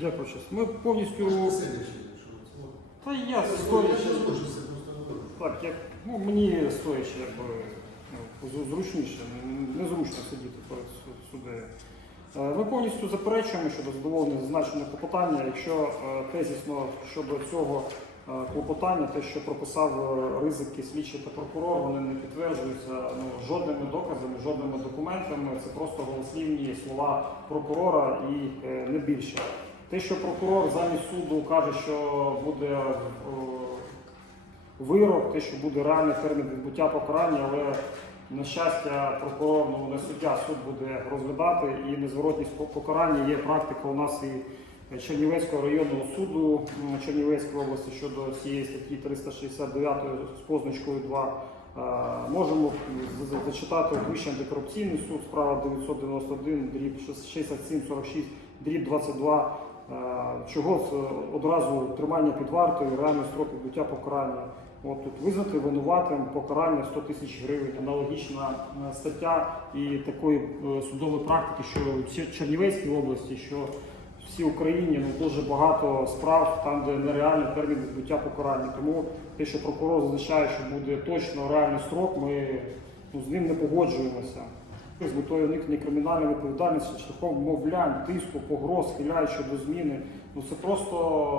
Дякую, щас. Ми повністю. Та я Я стоячи. Так, як ну, мені стоячи, якби ну, зручніше, незручно сидіти перед суддею. Е, Ми повністю заперечуємо щодо задоволення зазначеного клопотання. Якщо е, тезісно щодо цього е, клопотання, те, що прописав ризики слідчий та прокурор, вони не підтверджуються ну, жодними доказами, жодними документами. Це просто голослівні слова прокурора і не більше. Те, що прокурор замість суду каже, що буде е, вирок, те, що буде реальний термін відбуття покарання, але на щастя, прокурор, ну не суддя, суд буде розглядати і незворотність покарання є практика у нас і Чернівецького районного суду Чернівецької області щодо цієї статті 369 з позначкою 2. Е, Можемо зачитати Вищий антикорупційний суд, справа 991, дріб 6746, дріб 22. Чого одразу тримання під вартою, реальний строк відбуття покарання. От тут визнати винуватим покарання 100 тисяч гривень, аналогічна е, стаття і такої е, судової практики, що в Чер- Чернівецькій області, що в всій Україні ну, дуже багато справ, там, де нереальний термін відбуття покарання. Тому те, що прокурор зазначає, що буде точно реальний строк, ми ну, з ним не погоджуємося. З метою уникнення кримінальної відповідальності шляхом мовлянь, тиску, погроз, хиляючи до зміни. Ну це просто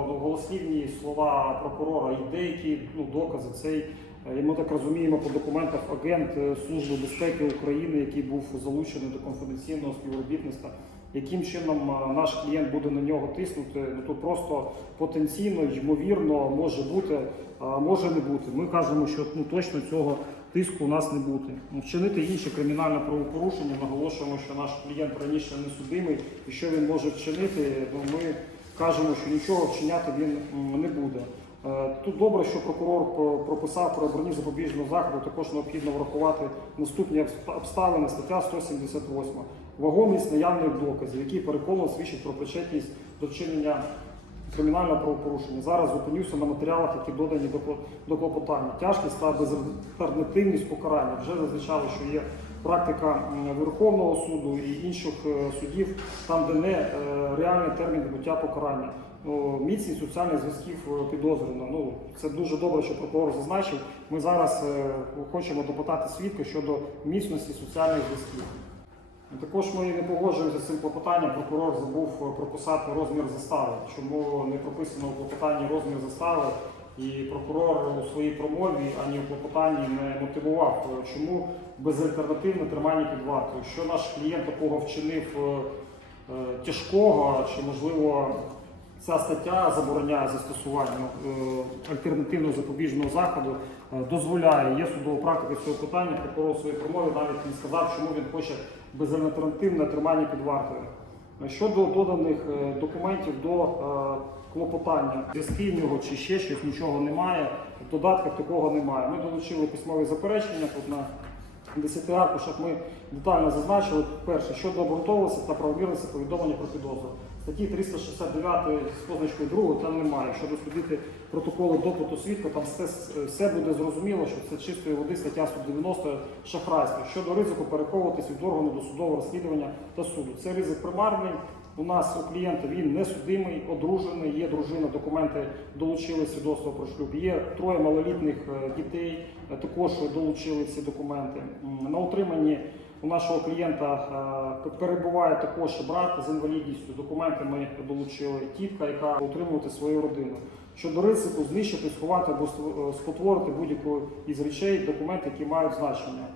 ну, голослівні слова прокурора і деякі ну, докази. Цей е, і ми так розуміємо по документах агент е, Служби безпеки України, який був залучений до конфіденційного співробітництва. Яким чином е, наш клієнт буде на нього тиснути? Ну то просто потенційно, ймовірно, може бути, а може не бути. Ми кажемо, що ну точно цього тиску у нас не бути. Ну, Вчинити інше кримінальне правопорушення. Наголошуємо, що наш клієнт раніше не судимий, і що він може вчинити. Ну ми кажемо, що нічого вчиняти він не буде. Е, Тут добре, що прокурор прописав про обрані запобіжного заходу. Також необхідно врахувати наступні обставини. Стаття 178. Вагомість наявних доказів, які переконано свідчать про причетність до вчинення кримінального правопорушення. Зараз зупинюся на матеріалах, які додані до, клопотання. Тяжкість та безальтернативність покарання. Вже зазначали, що є практика Верховного суду і інших е, судів, там, де не е, реальний термін відбуття покарання. Ну, міцність соціальних зв'язків е, підозрюваного. Ну, це дуже добре, що прокурор зазначив. Ми зараз хочемо допитати свідка щодо міцності соціальних зв'язків. Також ми не погоджуємося з цим клопотанням. Прокурор забув е, прописати розмір застави. Чому не прописано у клопотанні розмір застави? І прокурор у своїй промові ані у клопотанні не мотивував, е, чому безальтернативне тримання під вартою. Що наш клієнт такого вчинив е, тяжкого, чи можливо ця стаття забороняє застосування е, альтернативного запобіжного заходу, е, дозволяє. Є судова практика цього питання. Прокурор своїй промові навіть не сказав, чому він хоче безальтернативне тримання під вартою. Е, Щодо доданих документів до клопотання, зв'язки в нього чи ще щось, нічого немає. В додатках такого немає. Ми долучили письмові заперечення тут на 10 аркушах ми детально зазначили перше, щодо обґрунтовності та правомірності повідомлення про підозру. Статті 369 з позначкою 2 там немає. Якщо дослідити протоколи допиту свідка, там все, все буде зрозуміло, що це чистої води стаття 190 шахрайство. Щодо ризику переховуватись від органу досудового розслідування та суду. Це ризик примарний. У нас у клієнта він не судимий, одружений, є дружина, документи долучили свідоцтво про шлюб. Є троє малолітніх е, дітей, е, також долучили ці документи. На утриманні у нашого клієнта е, перебуває також брат з інвалідністю. Документи ми долучили. Тітка, яка утримувати свою родину. Щодо ризику знищити, сховати або спотворити будь-яку із речей, документи, які мають значення.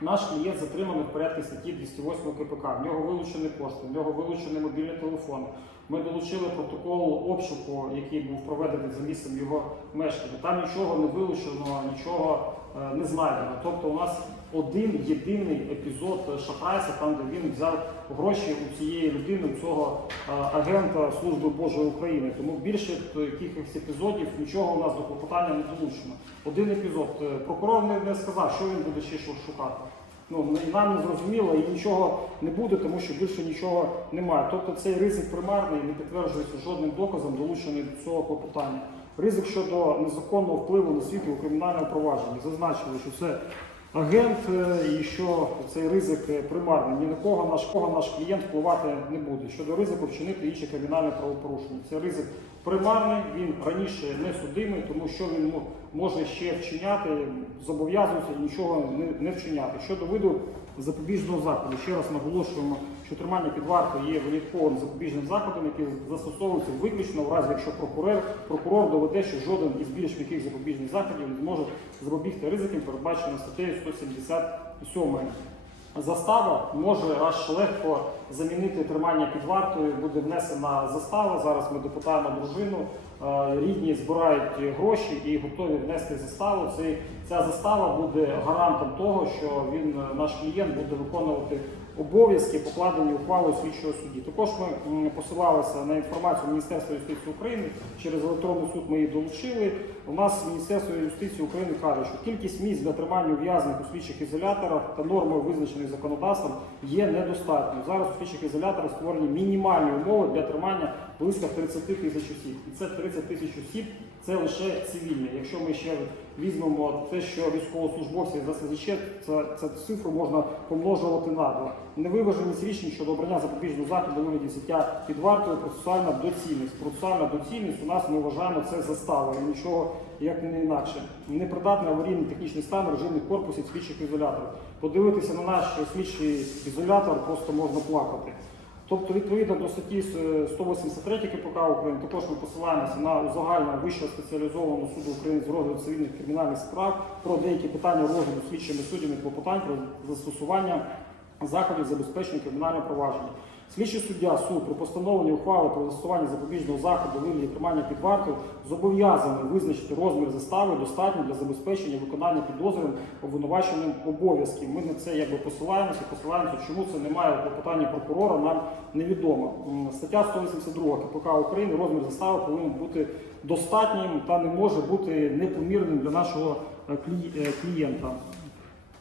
Наш клієнт затриманий в порядку статті 208 КПК. В нього вилучені кошти, в нього вилучений мобільний телефон. Ми долучили протокол обшуку, який був проведений за місцем його мешкання. Там нічого не вилучено, нічого е, не знайдено. Тобто у нас один єдиний епізод шахрайства, там де він взяв гроші у цієї людини, у цього агента Служби Божої України. Тому більше якихось епізодів нічого у нас до клопотання не долучено. Один епізод. Е, Прокурор не, сказав, що він буде ще шукати. Ну, нам не зрозуміло і нічого не буде, тому що більше нічого немає. Тобто цей ризик примарний не підтверджується жодним доказом, долучений до цього клопотання. Ризик щодо незаконного впливу на світло у кримінальному провадженні. Зазначили, що це агент е, і що цей ризик е, примарний. Ні на кого наш кого наш клієнт впливати не буде. Щодо ризику вчинити інші кримінальне правопорушення. Це ризик примарний, він раніше не судимий, тому що він може ще вчиняти, зобов'язується нічого не, вчиняти. Щодо виду запобіжного заходу, ще раз наголошуємо, що тримання під вартою є винятковим запобіжним заходом, який застосовується виключно в разі, якщо прокурор, прокурор доведе, що жоден із більш м'яких запобіжних заходів не зможе запобігти ризикам, передбаченим статтею 177. Застава може аж легко замінити тримання під вартою. Буде внесена застава. Зараз ми допитаємо дружину. Е, Рідні збирають гроші і готові внести заставу. Ця застава буде гарантом того, що він е, наш клієнт буде виконувати обов'язки, покладені ухвалою слідчого судді. Також ми посилалися на інформацію Міністерства юстиції України. Через електронний суд ми її долучили. У нас Міністерство юстиції України каже, що кількість місць для тримання ув'язних у слідчих ізоляторах та норми, визначених законодавством, є недостатньою. Зараз у слідчих ізоляторах створені мінімальні умови для тримання близько 30 тисяч осіб. І це 30 тисяч осіб це лише цивільні. Якщо ми ще візьмемо те, що військовослужбовці за СЗЧ, це, це цифру можна помножувати на два. Невиваженість рішень щодо обрання запобіжного заходу вигляді взяття під вартою процесуальна доцільність. Процесуальна доцільність у нас ми вважаємо це застава і нічого як не інакше. Непридатний аварійний технічний стан режимних корпусів слідчих ізоляторів. Подивитися на наш слідчий ізолятор просто можна плакати. Тобто, відповідно до статті е, 183 КПК України, також ми посилаємося на загальну Вищого спеціалізованого суду України з розгляду цивільних кримінальних справ про деякі питання розгляду слідчими суддями клопотань про застосування заходів забезпечення кримінального провадження. Слідчий суддя суд при постановленні ухвали про застосування запобіжного заходу вигляді тримання під вартою зобов'язаний визначити розмір застави достатньо для забезпечення виконання підозрюваним обвинуваченим обов'язків. Ми на це якби посилаємося, посилаємося, чому це немає у клопотанні прокурора, нам невідомо. Стаття 182 КПК України розмір застави повинен бути достатнім та не може бути непомірним для нашого е, е, клієнта.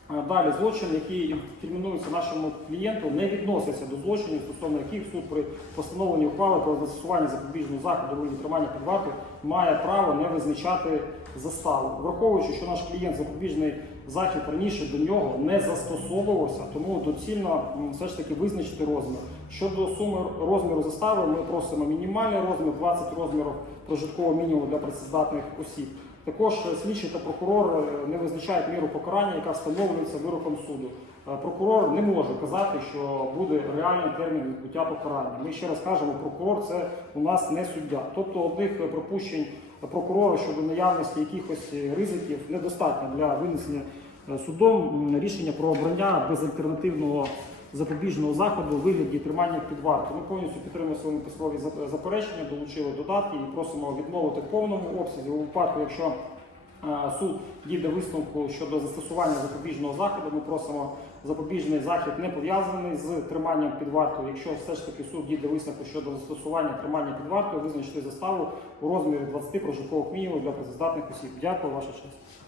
Далі злочин, який інкримінується нашому клієнту, не відноситься до злочинів, стосовно яких суд при постановленні ухвали про застосування запобіжного заходу у вигляді тримання під вартою має право не визначати заставу. Враховуючи, що наш клієнт запобіжний захід раніше до нього не застосовувався, тому доцільно все ж таки визначити розмір. Щодо суми розміру застави, ми просимо мінімальний розмір 20 розмірів прожиткового мінімуму для працездатних осіб. Також слідчий та прокурор е, не визначають міру покарання, яка встановлюється вироком суду. Е, Прокурор не може казати, що буде реальний термін відбуття покарання. Ми ще раз кажемо, прокурор це у нас не суддя. Тобто одних припущень прокурора щодо наявності якихось ризиків недостатньо для винесення е, судом рішення про обрання безальтернативного запобіжного заходу у вигляді тримання під вартою. Ми повністю підтримуємо свої письмові заперечення, долучили додатки і просимо відмовити в повному обсязі у випадку, якщо е, суд дійде висновку щодо застосування запобіжного заходу. Ми просимо запобіжний захід не пов'язаний з триманням під вартою. Якщо все ж таки суд дійде висновку щодо застосування тримання під вартою, визначити заставу у розмірі 20 прожиткових мінімумів для працездатних осіб. Дякую, ваша честь.